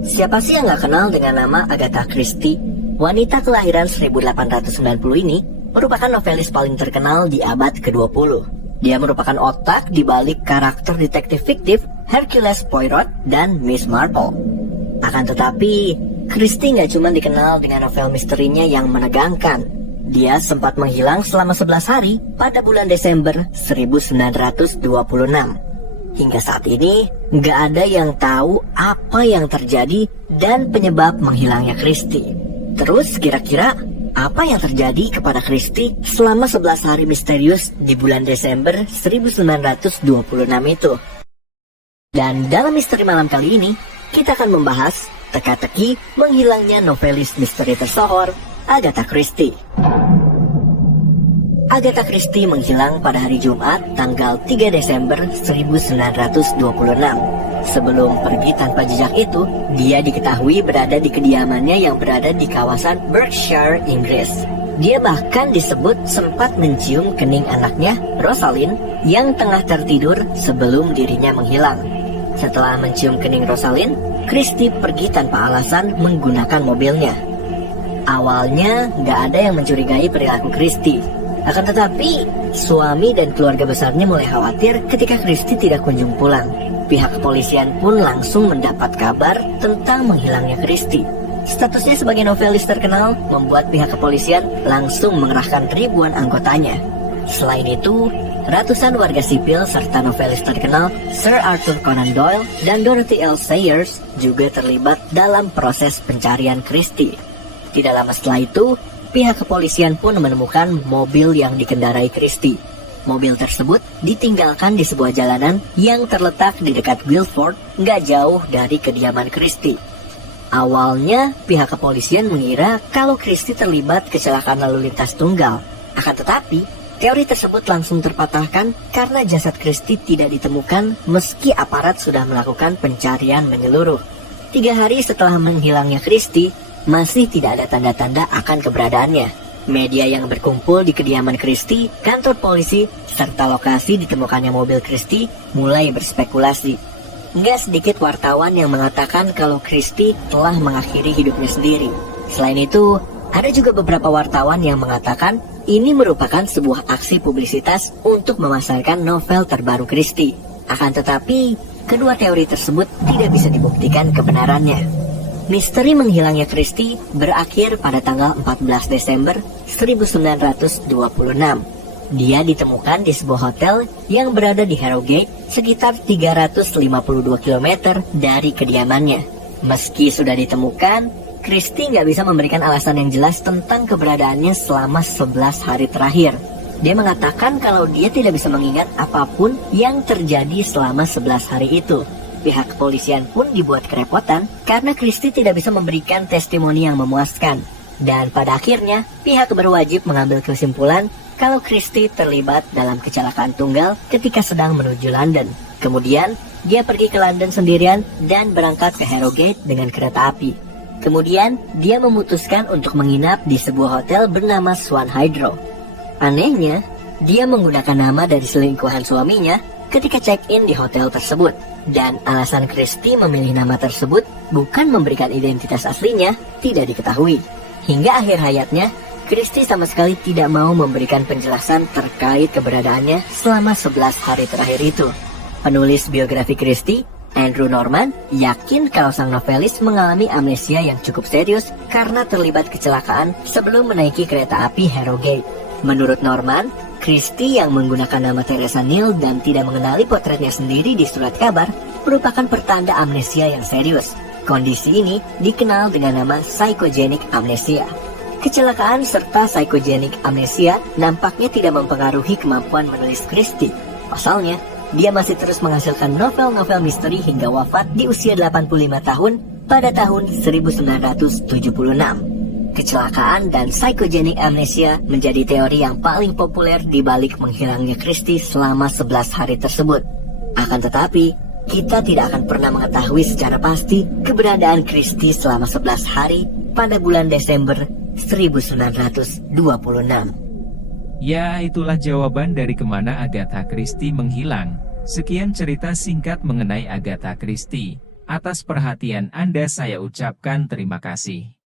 Siapa sih yang gak kenal dengan nama Agatha Christie? Wanita kelahiran 1890 ini merupakan novelis paling terkenal di abad ke-20. Dia merupakan otak di balik karakter detektif fiktif Hercules Poirot dan Miss Marple. Akan tetapi, Christie gak cuma dikenal dengan novel misterinya yang menegangkan. Dia sempat menghilang selama 11 hari pada bulan Desember 1926. Hingga saat ini, nggak ada yang tahu apa yang terjadi dan penyebab menghilangnya Christie. Terus kira-kira apa yang terjadi kepada Christie selama 11 hari misterius di bulan Desember 1926 itu? Dan dalam misteri malam kali ini, kita akan membahas teka-teki menghilangnya novelis misteri tersohor, Agatha Christie. Agatha Christie menghilang pada hari Jumat tanggal 3 Desember 1926. Sebelum pergi tanpa jejak itu, dia diketahui berada di kediamannya yang berada di kawasan Berkshire, Inggris. Dia bahkan disebut sempat mencium kening anaknya, Rosalind, yang tengah tertidur sebelum dirinya menghilang. Setelah mencium kening Rosalind, Christie pergi tanpa alasan menggunakan mobilnya. Awalnya, nggak ada yang mencurigai perilaku Christie. Akan tetapi, suami dan keluarga besarnya mulai khawatir ketika Christie tidak kunjung pulang. Pihak kepolisian pun langsung mendapat kabar tentang menghilangnya Christie. Statusnya sebagai novelis terkenal membuat pihak kepolisian langsung mengerahkan ribuan anggotanya. Selain itu, ratusan warga sipil serta novelis terkenal Sir Arthur Conan Doyle dan Dorothy L. Sayers juga terlibat dalam proses pencarian Christie. Tidak lama setelah itu, pihak kepolisian pun menemukan mobil yang dikendarai Christie. Mobil tersebut ditinggalkan di sebuah jalanan yang terletak di dekat Guildford, nggak jauh dari kediaman Christie. Awalnya, pihak kepolisian mengira kalau Christie terlibat kecelakaan lalu lintas tunggal. Akan tetapi, teori tersebut langsung terpatahkan karena jasad Christie tidak ditemukan meski aparat sudah melakukan pencarian menyeluruh. 3 hari setelah menghilangnya Christie, masih tidak ada tanda-tanda akan keberadaannya. Media yang berkumpul di kediaman Christie, kantor polisi, serta lokasi ditemukannya mobil Christie mulai berspekulasi. Nggak sedikit wartawan yang mengatakan kalau Christie telah mengakhiri hidupnya sendiri. Selain itu, ada juga beberapa wartawan yang mengatakan ini merupakan sebuah aksi publisitas untuk memasarkan novel terbaru Christie. Akan tetapi, kedua teori tersebut tidak bisa dibuktikan kebenarannya. Misteri menghilangnya Christie berakhir pada tanggal 14 Desember 1926. Dia ditemukan di sebuah hotel yang berada di Harrogate, sekitar 352 km dari kediamannya. Meski sudah ditemukan, Christie nggak bisa memberikan alasan yang jelas tentang keberadaannya selama 11 hari terakhir. Dia mengatakan kalau dia tidak bisa mengingat apapun yang terjadi selama 11 hari itu. Pihak kepolisian pun dibuat kerepotan karena Christie tidak bisa memberikan testimoni yang memuaskan. Dan pada akhirnya, pihak berwajib mengambil kesimpulan kalau Christie terlibat dalam kecelakaan tunggal ketika sedang menuju London. Kemudian, dia pergi ke London sendirian dan berangkat ke Harrogate dengan kereta api. Kemudian, dia memutuskan untuk menginap di sebuah hotel bernama Swan Hydro. Anehnya, dia menggunakan nama dari selingkuhan suaminya ketika check-in di hotel tersebut. Dan alasan Christie memilih nama tersebut bukan memberikan identitas aslinya tidak diketahui. Hingga akhir hayatnya, Christie sama sekali tidak mau memberikan penjelasan terkait keberadaannya selama 11 hari terakhir itu. Penulis biografi Christie, Andrew Norman, yakin kalau sang novelis mengalami amnesia yang cukup serius karena terlibat kecelakaan sebelum menaiki kereta api Harrogate. Menurut Norman, Christie yang menggunakan nama Teresa Neal dan tidak mengenali potretnya sendiri di surat kabar merupakan pertanda amnesia yang serius. Kondisi ini dikenal dengan nama psychogenic amnesia. Kecelakaan serta psychogenic amnesia nampaknya tidak mempengaruhi kemampuan menulis Christie. Pasalnya, dia masih terus menghasilkan novel-novel misteri hingga wafat di usia 85 tahun pada tahun 1976. Kecelakaan dan psychogenic amnesia menjadi teori yang paling populer di balik menghilangnya Christie selama 11 hari tersebut. Akan tetapi, kita tidak akan pernah mengetahui secara pasti keberadaan Christie selama 11 hari pada bulan Desember 1926. Ya, itulah jawaban dari kemana Agatha Christie menghilang. Sekian cerita singkat mengenai Agatha Christie. Atas perhatian Anda saya ucapkan terima kasih.